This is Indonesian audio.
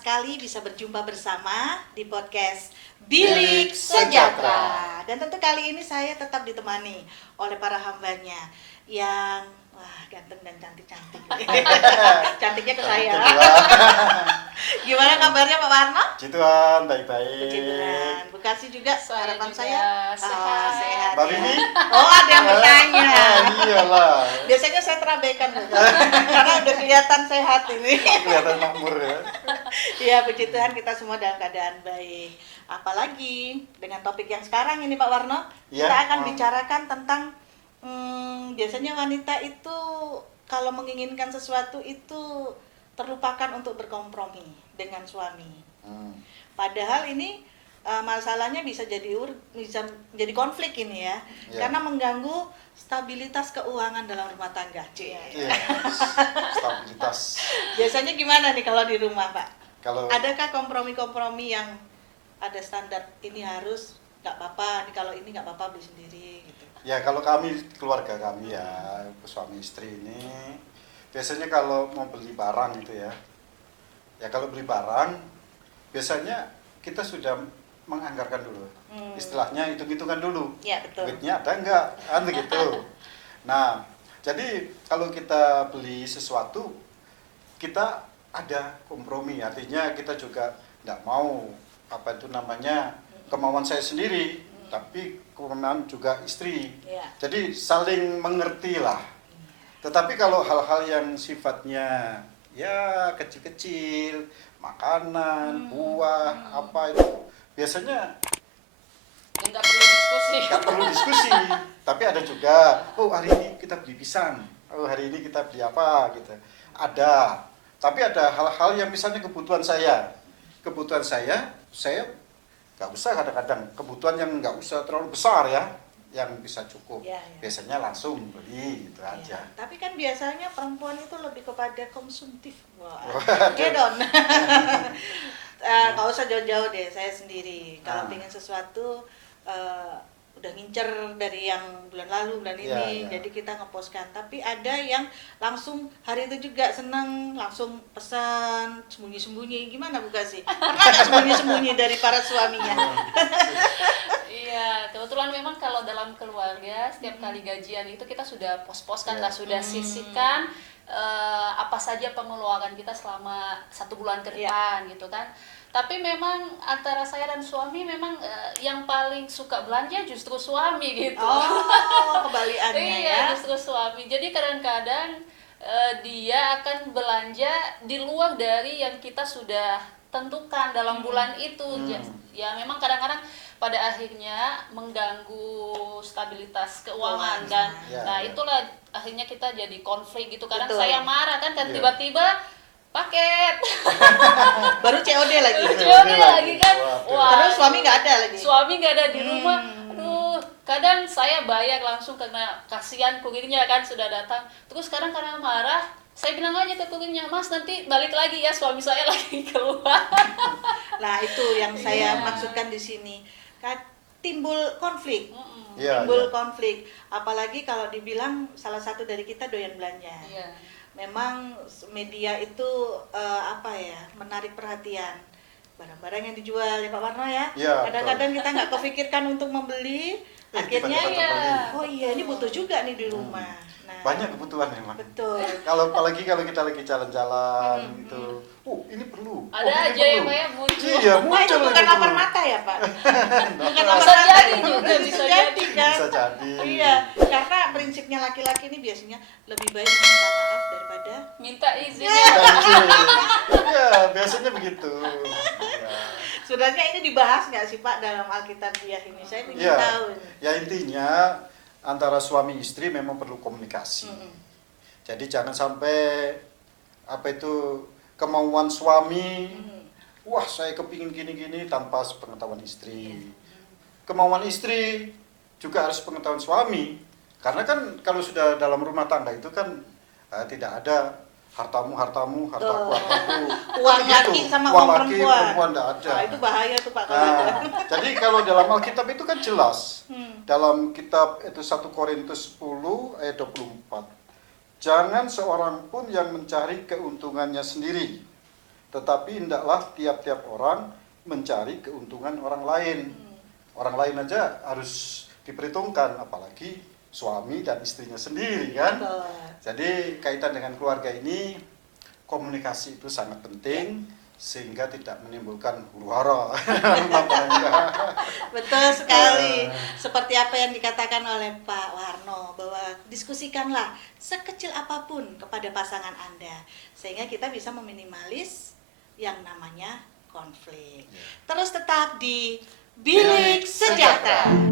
sekali bisa berjumpa bersama di podcast Bilik Sejahtera. Dan tentu kali ini saya tetap ditemani oleh para hambanya yang ganteng dan cantik-cantik. Cantiknya ke saya. Gimana kabarnya Pak Warno? Puji Tuhan, baik-baik. Puji Tuhan. Bekasi juga harapan juga saya sehat. Mbak Mimi? Oh, ada yang bertanya. Iyalah. Biasanya saya terabaikan karena udah kelihatan sehat ini. Kelihatan makmur ya. Iya, puji Tuhan kita semua dalam keadaan baik. Apalagi dengan topik yang sekarang ini Pak Warno, Ya. kita akan bicarakan tentang biasanya wanita itu kalau menginginkan sesuatu itu terlupakan untuk berkompromi dengan suami. Padahal ini masalahnya bisa jadi konflik ini ya, karena mengganggu stabilitas keuangan dalam rumah tangga. Iya. Stabilitas. Biasanya gimana nih kalau di rumah Pak? Kalau Adakah kompromi-kompromi yang ada standar ini harus nggak apa-apa, nih kalau ini nggak apa-apa beli sendiri gitu? ya kalau kami keluarga kami ya suami istri ini biasanya kalau mau beli barang gitu ya kalau beli barang biasanya kita sudah menganggarkan dulu. Istilahnya hitung-hitungan dulu. Ya betul. Duitnya ada enggak? Kan begitu. Nah, jadi kalau kita beli sesuatu kita ada kompromi, artinya kita juga enggak mau kemauan saya sendiri, tapi kemauan juga istri. Ya. Jadi saling mengerti lah. Tetapi kalau hal-hal yang sifatnya ya kecil-kecil, makanan, buah, apa itu biasanya nggak perlu diskusi. nggak perlu diskusi. Tapi ada juga, oh hari ini kita beli pisang, oh hari ini kita beli apa gitu. Ada. Tapi ada hal-hal yang misalnya kebutuhan saya nggak usah kadang-kadang kebutuhan yang nggak usah terlalu besar ya, yang bisa cukup. Ya. Biasanya langsung beli gitu aja. Tapi kan biasanya perempuan itu lebih kepada konsumtif. Wah, Waduh. hedon. Nggak usah jauh-jauh deh, saya sendiri. Kalau pengen sesuatu, udah ngincer dari yang bulan lalu, bulan ini, jadi kita ngeposkan. Tapi ada yang langsung hari itu juga seneng, langsung pesan sembunyi-sembunyi. Gimana Bu Kasih? Pernah nggak sembunyi-sembunyi dari para suaminya? Iya, kebetulan memang kalau dalam keluarga setiap kali gajian itu kita sudah pos-poskan lah, sudah sisihkan apa saja pengeluaran kita selama 1 bulan ke depan gitu kan. Tapi memang antara saya dan suami memang yang paling suka belanja justru suami gitu. Oh, kebalikannya Iya, justru suami. Jadi kadang-kadang dia akan belanja di luar dari yang kita sudah tentukan dalam bulan itu. Ya memang kadang-kadang pada akhirnya mengganggu stabilitas keuangan kan. Nah, itulah akhirnya kita jadi konflik gitu. Kadang saya marah kan tiba-tiba paket. Baru COD lagi. COD lagi kan. Wah, terus suami nggak ada lagi. Suami nggak ada di rumah. Aduh, kadang saya bayar langsung karena kasihan kurirnya kan sudah datang. Terus kadang karena marah, saya bilang aja ke kurirnya, Mas nanti balik lagi ya, suami saya lagi keluar. Nah itu yang saya maksudkan di sini. Timbul konflik. Konflik. Apalagi kalau dibilang salah satu dari kita doyan belanja. Memang media itu menarik perhatian. Barang-barang yang dijual ya Pak Warno ya. Kadang-kadang kita nggak kefikirkan untuk membeli, akhirnya ini butuh juga nih di rumah. Nah, banyak kebutuhan memang. Betul. Apalagi kalau kita lagi jalan-jalan gitu. Ini perlu. Ada aja yang kayak muncul. Iya, muncul. Itu bukan lapar mata ya Pak? Bukan lapar Bisa mata. jadi juga, bisa jadi kan? Bisa jadi. Iya, karena prinsipnya laki-laki ini biasanya lebih baik minta maaf daripada minta izin. Iya, biasanya begitu. Sebenarnya ini dibahas nggak sih Pak dalam Alkitabiah ini? Saya ingin tahu. Ya intinya antara suami istri memang perlu komunikasi. Jadi jangan sampai kemauan suami, wah saya kepingin gini-gini tanpa sepengetahuan istri. Kemauan istri juga harus pengetahuan suami. Karena kan kalau sudah dalam rumah tangga itu kan tidak ada hartaku. Uang laki sama uang perempuan tidak ada. Nah, itu bahaya tuh Pak kalau ada. Jadi kalau dalam Alkitab itu kan jelas. Dalam kitab itu 1 Korintus 10 ayat 24. Jangan seorang pun yang mencari keuntungannya sendiri, tetapi hendaklah tiap-tiap orang mencari keuntungan orang lain. Orang lain aja harus diperhitungkan, apalagi suami dan istrinya sendiri kan. Jadi kaitan dengan keluarga ini, komunikasi itu sangat penting sehingga tidak menimbulkan huru-hara. Betul sekali. Seperti apa yang dikatakan oleh Pak Warno, bahwa diskusikanlah sekecil apapun kepada pasangan Anda sehingga kita bisa meminimalis yang namanya konflik. Terus tetap di Bilik Sejahtera.